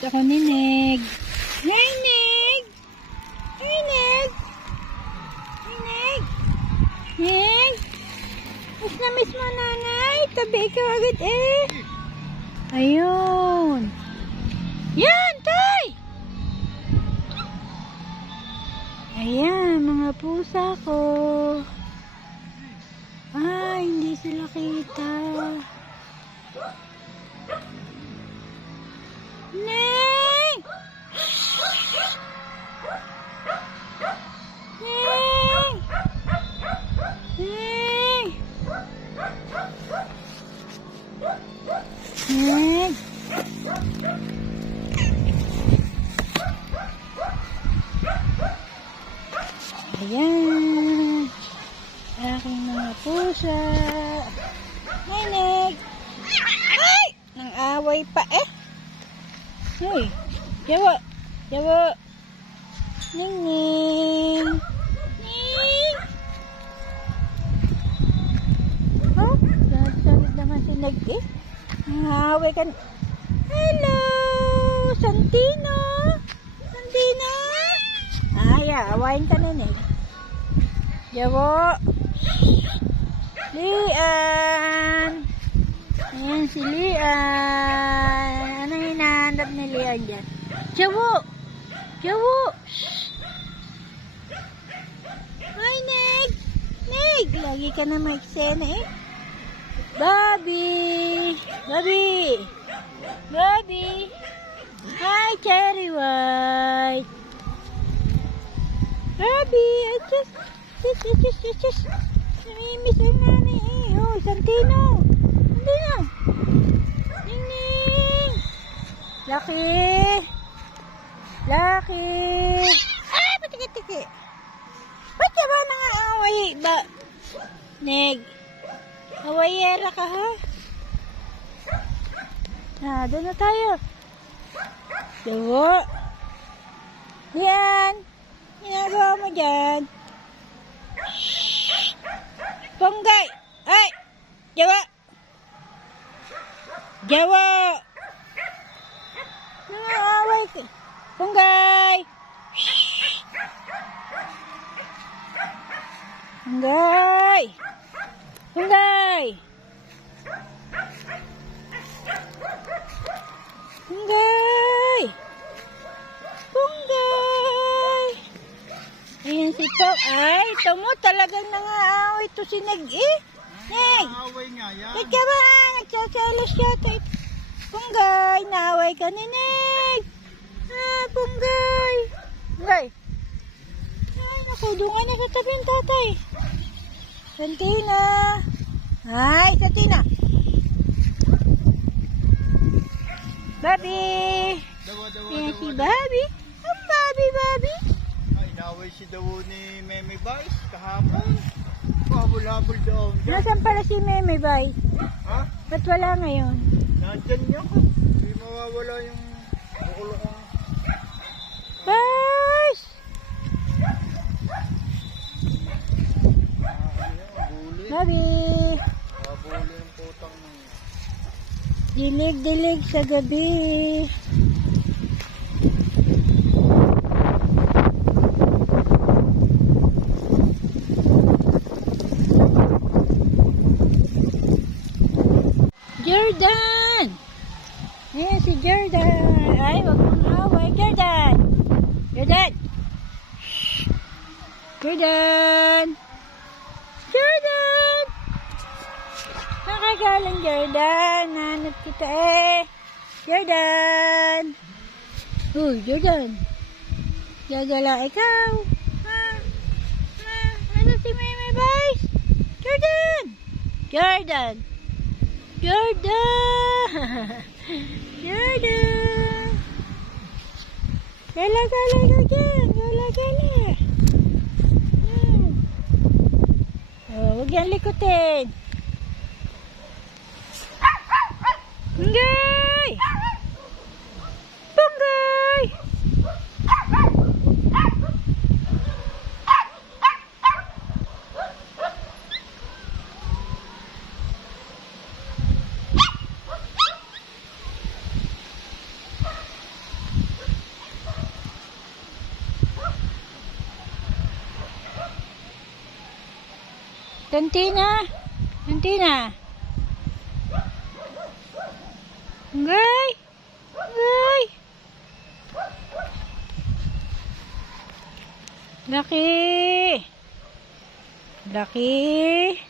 miss ako ni Neg. Hey, Neg! Hey, Neg! Hey, Neg! Neg! Miss na miss mo, nanay. Tabi ikaw agad eh. Ayun. Yan, tay! Ayan, mga pusa ko. Ay, hindi sila kita. Neng! Neng! Neng! Neng! Ayan. Aking mga pusa. Neng! Ay! Nang away pa eh. Hey, jawa, jawa. Ning ning. Ning. Oh, salit naman si Neg eh. Nangaway kan. Hello, Santino. Santino. Ay, awayin ka na Neg. Jawa. Lian. Ayan si Lian. Anong hinahanap ni Lian dyan? Jawo! Jawo! Hi, Neg! Neg! Lagi ka na ma-eksena eh. Bobby! Bobby! Bobby! Hi, Cherry White! Bobby! I just namimiss ang nanay eh. Oh, Santino! Santino! Ning ning! Lucky! Lucky! Ah! Patiki-tiki! Ba't ka ba mga away ba? Neg! Awayera ka ha? Ah, doon na tayo. Dawa! Yan! Ginagawa mo dyan. Ponggay! Ay! Jawa! Jawa! Nangaaway ka. Ponggay! Ponggay! Ponggay! Ponggay! Ponggay! Ayan si Pong. Ay, ito mo talagang nangaaway to si Neg eh. Neg! Naaway nga yan. Ba't ka ba? Nagsaselos yata ito. Punggay, naaway ka ni Neg. Ah, Punggay. Punggay. Ay, naku, dungan na sa tabi ng tatay. Santina. Ay, Santina. Bobby. Dawa. Ayan si Bobby. Ang Bobby. Ay, naaway si Dawo ni Meme Vice kahapon. Habol-habol doon. Nasaan pala si Meme Bay? Ha? Ba't wala ngayon? Nandyan niya ko. Hindi mawawala yung bukulong. Bas! Bobby! Habuli yung putang mo. Dilig-dilig sa gabi. Jordan! Ayan si Jordan. Ay, wag mong away. Jordan! Jordan! Jordan! Jordan! Nakagalang Jordan. Nanap kita eh. Jordan! Uy, Jordan! Gagala ikaw. Ha? Ano si Meme Vice? Jordan! Jordan! Jordan! Jordan! Gala ka dyan! Gala! Oh, huwag yan likutin! Punggay! Punggay! Tantina. Tantina. Punggay. Punggay. Laki. Laki.